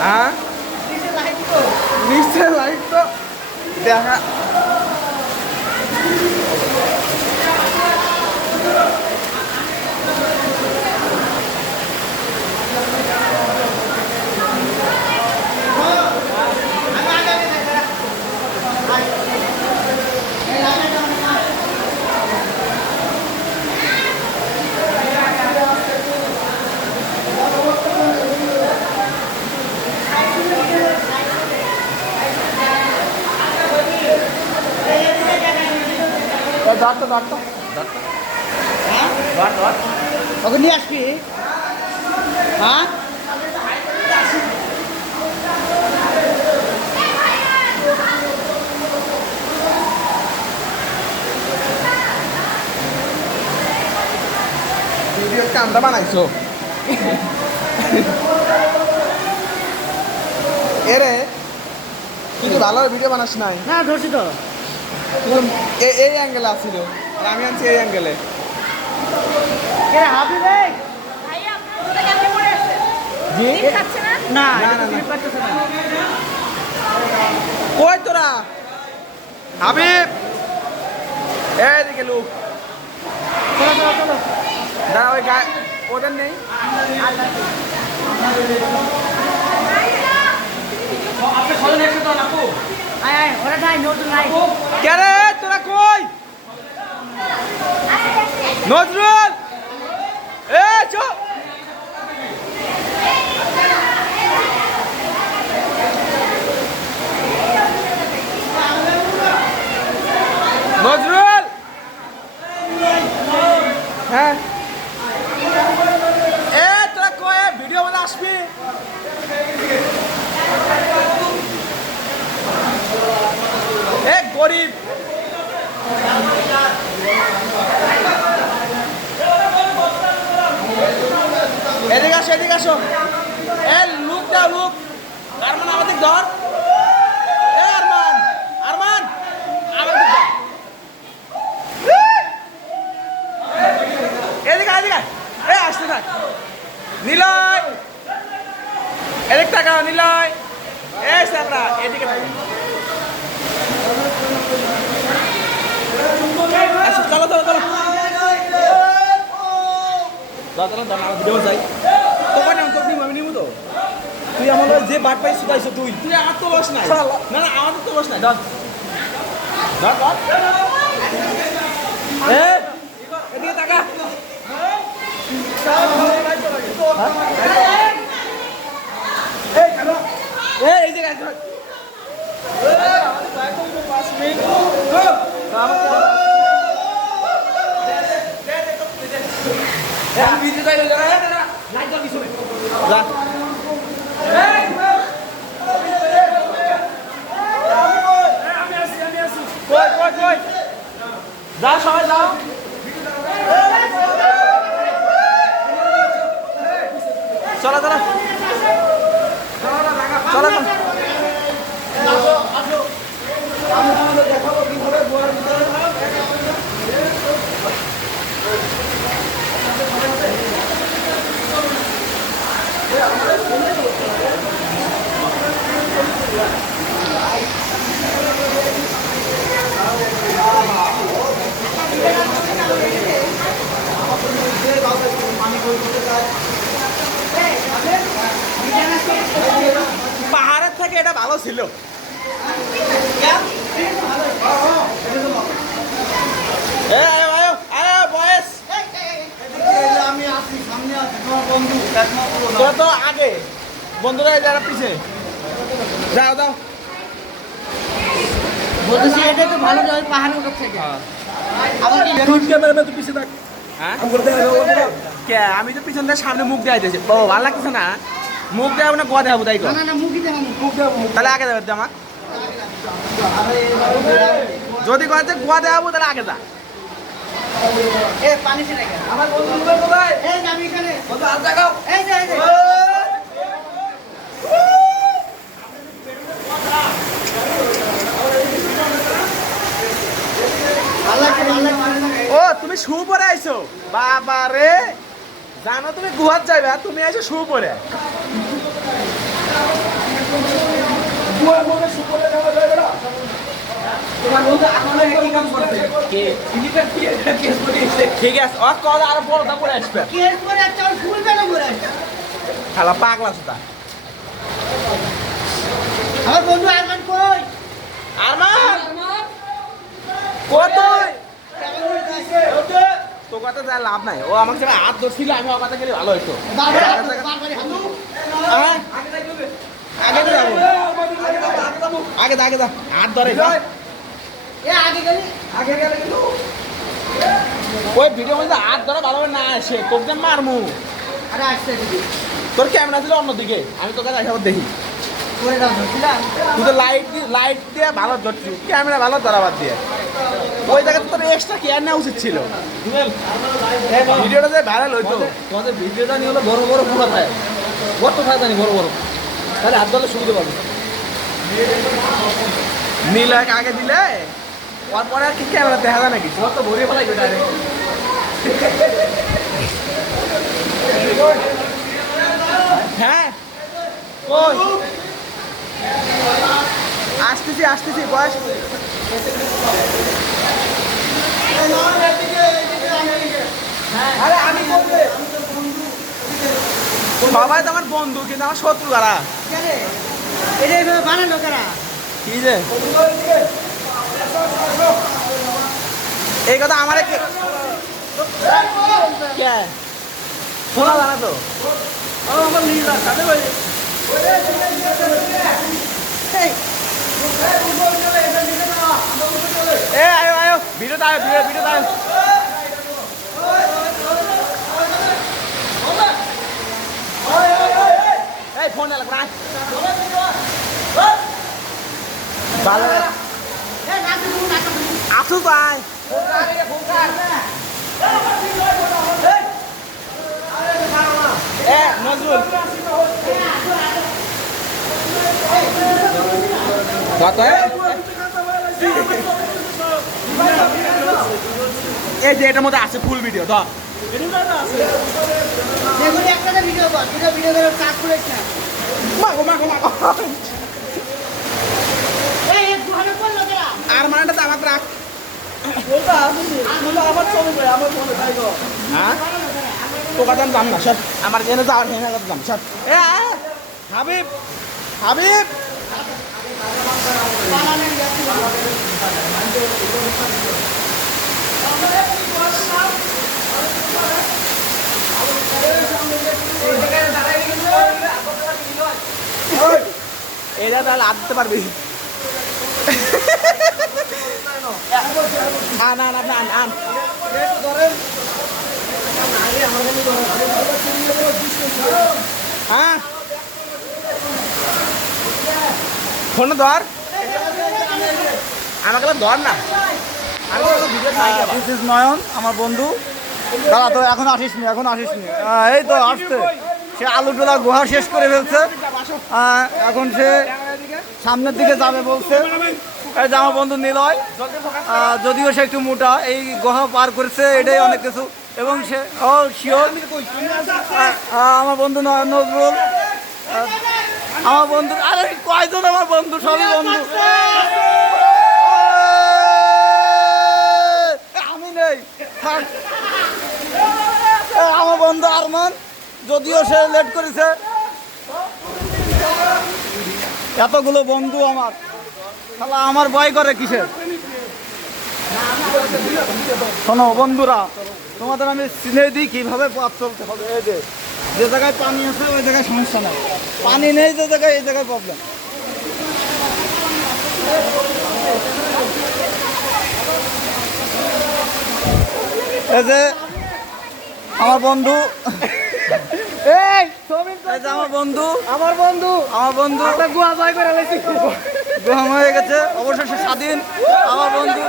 হ্যাঁ নিচে লাইট তো দেখা ওকে নিয়ে আসবি হ্যাঁ ভিডিও কামটা বানাইছো এরে তুই তো ভালো ভিডিও বানাস নাই না ধরছি তো এই অ্যাঙ্গেলে আসছিল আর আমি আনছি এই অ্যাঙ্গেলে হাবি রে জি না না, না, না। কই তোরা হাবিব এইদিকে লুক চলো দাঁড়া ওই গায়ে ওদের নেই আয় আয় ওরা ঠাই নতুন নাই কে রে তোরা কই নজরুল এ চো নজরুল হ্যাঁ এ তোরা কই ভিডিও বানা আসবি এ গরিব এদিকে আসো এ লুক দাও লুক আরমান আমাদের ধর এ আরমান আমাদের ধর এদিকে এ আসতে থাক নিলয় এদিক টাকা নিলয় এই সাপড়া এদিকে থাক চলো ভিডিও যাই তোকে আমি নিবো তো তুই আমার যে বাট পাই শুধাইছো তুই আমার তো লস নাই না আমাদের তো লস নাই ধর এদিকে টাকা এই যে যাও সবাই যাও চলো দেখাবো কিভাবে গোয়ার ভিতরে পাহাড়ের থেকে এটা ভালো ছিল। তোরা তো আগে, বন্ধুরা যারা পিছে যাও দাও বলতেছি এটা তো ভালো যায় পাহাড়ের উপর থেকে। আবার কি তুই ক্যামেরা তুই পিছে থাক। হ্যাঁ কে আমি তো পিছন থেকে সামনে মুখ দেওয়া যাচ্ছে। ও ভালো লাগতেছে না, মুখ দেওয়া না গোয়া দেখাবো তাই তো। না না মুখই দেখাবো, মুখ দেখাবো। তাহলে আগে দেবে আমার যদি কথা গোয়া দেখাবো তাহলে আগে যা। এ পানি ছেড়ে গেল আমার বন্ধু নিলয় কোথায়? এই যে আমি এখানে বন্ধু হাত দেখাও। এই যে আল্লাহ ও তুমি শু পরে আইছো বাবা রে, জানো তুমি গুহাত যাইবে আর তুমি আইছো শু পরে। তোমার বন্ধু আমাদের কি কাম করতে ঠিক আছে আর কল আর বড়টা পরে আসবে। কেস করে একটা ফুল কেন করে খালা পাগলা সুতা। আমার বন্ধু আরমান কই আরমান কত তো কথা যা লাভ নাই, ও আমার সাথে হাত ধরছিল, আমি ওর কথা গেলে ভালো হইতো। হ্যাঁ? আগে তো যাবো, আগে দা আগে দা হাত ধরে এ আগে গেলি ওই ভিডিও মধ্যে হাত ধরা ভালো না আসে, তোকে যে মারমু। আরে আসছে দিদি তোর ক্যামেরা ছিল অন্যদিকে, আমি তোকে দেখাবো দেখি। করে দাও বুঝলাম তুই তো লাইট দিয়ে ভালো ধরছি, ক্যামেরা ভালো ধরা বাদ দিয়ে। ওই জায়গাতে তোর এক্সট্রা কেয়ার নেওয়া উচিত ছিল। ভিডিওটা যে ভাইরাল হইতো। তোমাদের ভিডিওটা নিয়ে হলো বড় বড় পুরো খায় গর্ত খায় জানি বড় বড়, তাহলে হাত ধরলে সুবিধা পাবে। নীল আগে দিলে ওর পরে আর কি ক্যামেরা দেখা যায় নাকি? তোমার তো ভরিয়ে ফেলাই ডাইরেক্ট। হ্যাঁ কই আসতেছি বয়স। আরে আমি বলবে সবাই তো আমার বন্ধু, কিন্তু আমার শত্রু কারা? এটা এইভাবে বানানো কারা কি যে এই কথা আমার শোনা জানা তো আমার নিজের সাথে এ আয়ো আয়ো ভিডিওটা আয়ো ভিডিওটা আয়ো। এই ফোন এলাক না ভালো আসু তাই এ নজরুল কত এই যে এটার মধ্যে আছে ফুল ভিডিও তো যেগুলো একটা ভিডিও কর দুটো ভিডিও করে কাজ করিস না মাগো মাগো মাগো এই দুহানে করলো কারা আর মানটা তো আমার রাখ আমার ছবি ভাই আমার ফোনে তাই তো হ্যাঁ তো কথা দাম না সব আমার জেনে যাওয়ার হেনা কথা দাম সব এ হাবিব হাবিব এটা তাহলে হাত দিতে পারবি আন আন আপনি আন আন হ্যাঁ ফোন ধর আমাকে ধর না আমি ভিডিও দিস ইজ নয়ন আমার বন্ধু। দাঁড়া তো এখন আসিস নি এই তো আসছে, সে আলুটোলা গুহা শেষ করে ফেলছে। এখন সে সামনের দিকে যাবে বলছে। এই যে আমার বন্ধু নিলয়, যদিও সে একটু মোটা, এই গুহা পার করেছে, এটাই অনেক কিছু। এবং সে ও শিওর আমার বন্ধু নজরুল, আমার বন্ধু আরে কয়জন আমার বন্ধু, সবই বন্ধু। আমি নেই থাক। আমার বন্ধু আরমান, যদিও সে লেট করেছে। এতগুলো বন্ধু আমার, শালা আমার ভয় করে কিসের? শোনো বন্ধুরা, তোমাদের আমি চিনে দিই কিভাবে পথ চলতে হবে। এই যে জায়গায় পানি আছে ওই জায়গায় সমস্যা নাই, পানি নেই যে জায়গায়, এই জায়গায় প্রবলেম। এই যে আমার বন্ধু, এই যে আমার বন্ধু গুহা জয় করে লেছি, গুহা হয়ে গেছে, অবশেষে স্বাধীন আমার বন্ধু।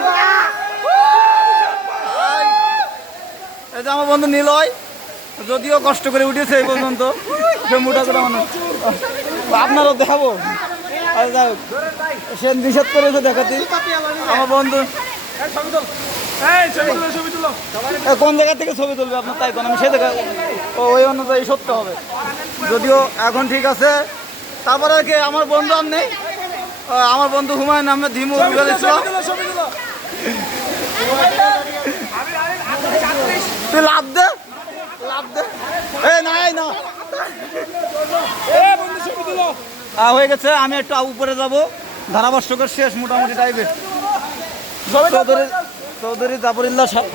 এই যে আমার বন্ধু নিলয়, যদিও কষ্ট করে উঠেছে এই পর্যন্ত, সে মোটা করে মানুষ। আপনারও দেখাবো, আর যাই হোক, সে নিষেধ করেছে দেখাতে। আমার বন্ধু কোন জায়গা থেকে ছবি তুলবে আপনার, তাই তো আমি সে দেখা ওই অনুযায়ী সত্য হবে। যদিও এখন ঠিক আছে, তারপরে আর কি আমার বন্ধু আর নেই, আমার বন্ধু হুমায়ুন আহমেদ ধিমু রুবেল ইসলাম। তুই লাভ দে, লাভ দে, এই না হয়ে গেছে। আমি একটু উপরে যাব, ধারাভাষ্যকের শেষ মোটামুটি টাইপের। চৌধুরী জাফরুল্লাহ সাহেব,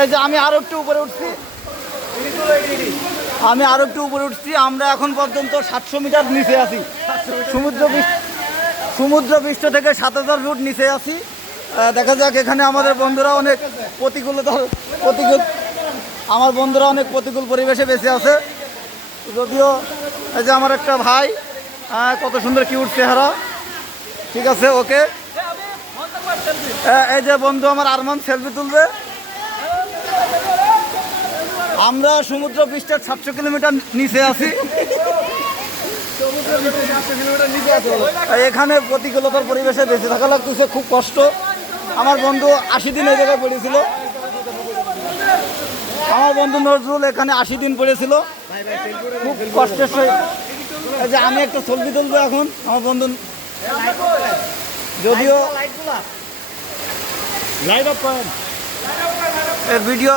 এই যে আমি আরো একটু উপরে উঠছি, আমরা এখন পর্যন্ত 700 মিটার নিচে আছি, সমুদ্র পৃষ্ঠ থেকে 7000 ফুট নিচে আছি। দেখা যাক, এখানে আমাদের বন্ধুরা অনেক প্রতিকূল পরিবেশে বেঁচে আছে। যদিও এই যে আমার একটা ভাই, কত সুন্দর কিউট চেহারা, ঠিক আছে, ওকে। এই যে বন্ধু আমার আরমান সেলফি তুলবে। আমরা সমুদ্র পৃষ্ঠের 700 কিলোমিটার নিচে আছি, এখানে প্রতিকূলতার পরিবেশে বেঁচে থাকা লাগতেছে, খুব কষ্ট। আমার বন্ধু 80 দিন এই জায়গায় পড়েছিল, আমার বন্ধু নজরুল এখানে 80 দিন পড়েছিল, খুব কষ্টের সহিত। এই যে আমি একটা ছবি তুলবো এখন, আমার বন্ধু, যদিও এর ভিডিও